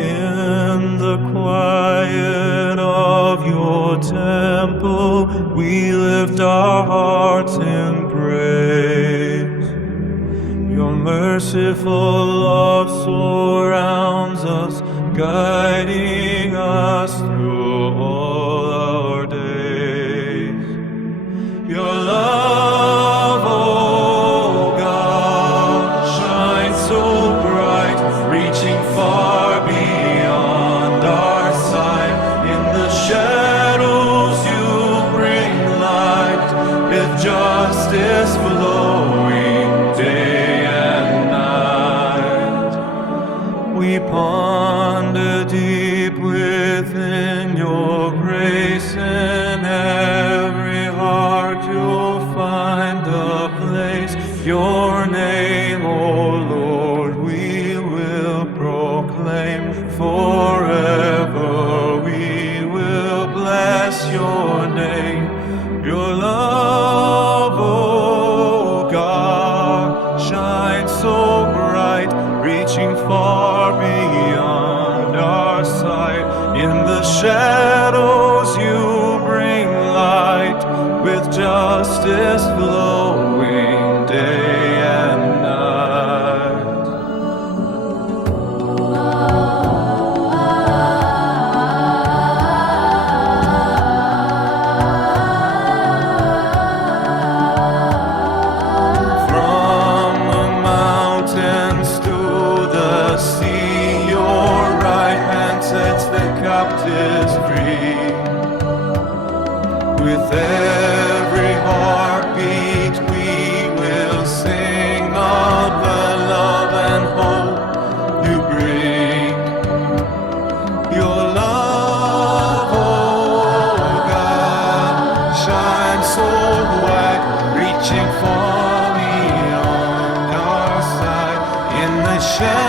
In the quiet of your temple, we lift our hearts in praise. Your merciful love surrounds us, guiding us through all our days. Your love, oh God, shines so bright, reaching far beyond our sight. In the shadows you bring light, with justice flowing day and night. We ponder deep within your grace. In every heart you'll find a place. Your name, O Lord, we will proclaim. Forever we will bless your name. Your love, oh God, shines so bright, reaching far beyond our sight. In the shadows you bring light, with justice flowing day and night. From the mountains to the sea, your right hand sets the captives free. With every heartbeat we will sing of the love and hope you bring. Your love, oh God, shines so bright, reaching far beyond our sight. In the shadows